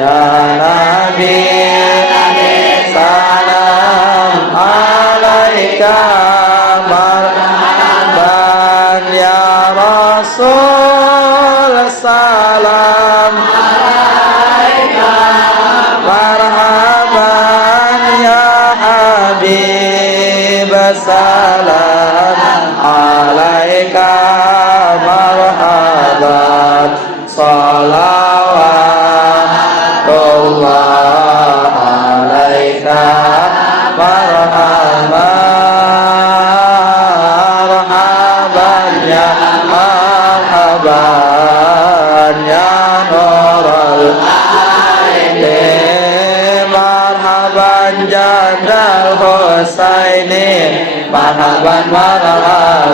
ya Nabi salam alaika marhaban ya Rasul salam alaika marhaban ya Habib salam alaika marhaban salawatullah alaika marhaban ya marhaban ya nurul aini marhaban jadal husaini marhaban marhaban